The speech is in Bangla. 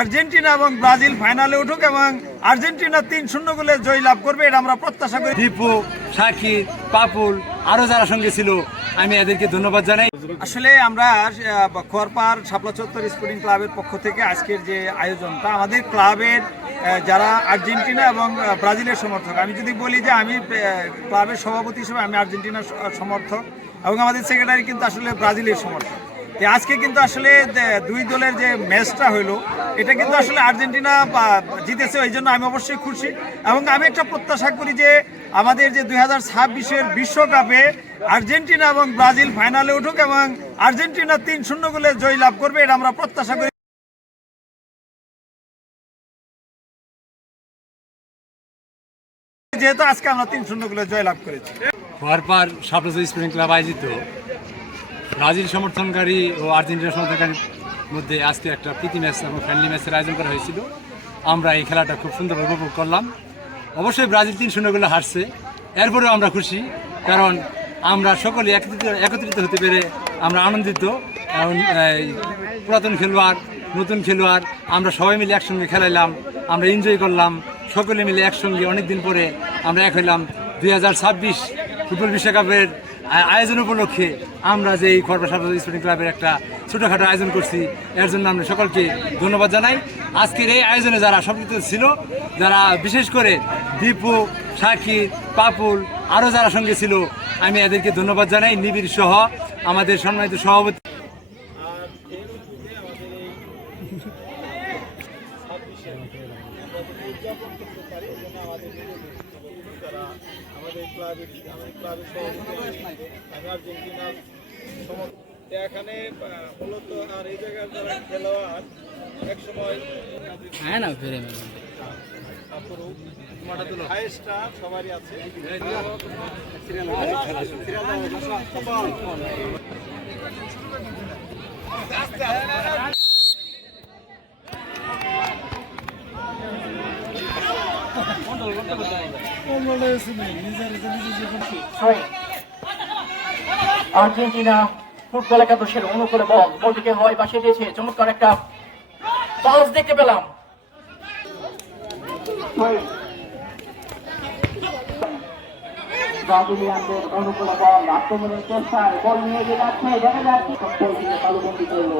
আর্জেন্টিনা এবং ব্রাজিল ফাইনালে উঠুক এবং আর্জেন্টিনা 3-0 গোলে জয় লাভ করবে, এটা আমরা প্রত্যাশা করি। দীপু, শাকির, পাপুল আরো যারা সঙ্গে ছিল আমি এদেরকে ধন্যবাদ জানাই। আসলে আমরা খোয়ারপাড় শাপলা চত্বর স্পোর্টিং ক্লাবের পক্ষ থেকে আজকের যে আয়োজনটা, আমাদের ক্লাবের যারা আর্জেন্টিনা এবং ব্রাজিলের সমর্থক, আমি যদি বলি যে আমি ক্লাবের সভাপতি হিসেবে আমি আর্জেন্টিনার সমর্থক এবং আমাদের সেক্রেটারি কিন্তু আসলে ব্রাজিলের সমর্থক। আজকে কিন্তু আসলে দুই দলের যে ম্যাচটা হইলো, এটা কিন্তু আসলে আর্জেন্টিনা জিতেছে, ওই জন্য আমি অবশ্যই খুশি। এবং আমি একটা প্রত্যাশা করি যে আমাদের যে 2026-এর বিশ্বকাপে আর্জেন্টিনা এবং ব্রাজিল ফাইনালে উঠুক এবং আর্জেন্টিনা 3-0 গোলে জয় লাভ করবে, এটা আমরা প্রত্যাশা করি। যেহেতু আজকে আমরা 3-0 গোলে জয় লাভ করেছি। খোয়ারপাড় শাপলা চত্বর স্পোর্টিং ক্লাব আয়োজিত ব্রাজিল সমর্থনকারী ও আর্জেন্টিনা সমর্থনকারীর মধ্যে আজকে একটা প্রীতি ম্যাচ এবং ফ্রেন্ডলি ম্যাচের আয়োজন করা হয়েছিল। আমরা এই খেলাটা খুব সুন্দরভাবে উপভোগ করলাম। অবশ্যই ব্রাজিল 3-0 গোলে হারছে, এরপরেও আমরা খুশি, কারণ আমরা সকলে একত্রিত হতে পেরে আমরা আনন্দিত। পুরাতন খেলোয়াড়, নতুন খেলোয়াড়, আমরা সবাই মিলে একসঙ্গে খেলাইলাম, আমরা এনজয় করলাম, সকলে মিলে একসঙ্গে অনেকদিন পরে আমরা এক হইলাম। 2026 ফুটবল বিশ্বকাপের আয়োজন উপলক্ষে আমরা যে এই খোয়ারপাড় শাপলা চত্বর স্পোর্টিং ক্লাবের একটা ছোটোখাটো আয়োজন করছি, এর জন্য আমরা সকলকে ধন্যবাদ জানাই। আজকের এই আয়োজনে যারা সম্পৃক্ত ছিল, যারা বিশেষ করে দীপু, শাকির, পাপুল আরও যারা সঙ্গে ছিল, আমি এদেরকে ধন্যবাদ জানাই। নিবিড় সহ আমাদের সম্মানিত সভাপতি এখানে মূলত আর এই জায়গার যারা খেলোয়াড় এক সময় হাইস্টটা সবারই আছে। আর্জেন্টিনা ফুটবল একাদশের অনুকূলে বল গোলটিকে হয় বাসিয়ে দিয়েছে, চমৎকার একটা পাস দেখতে পেলাম। ব্রাজিলিয়ানদের অনুকূলে বল আক্রমণের চেষ্টায় বল নিয়ে গিয়ে যাচ্ছে, দেখা যাচ্ছে তালুবন্দি করলো।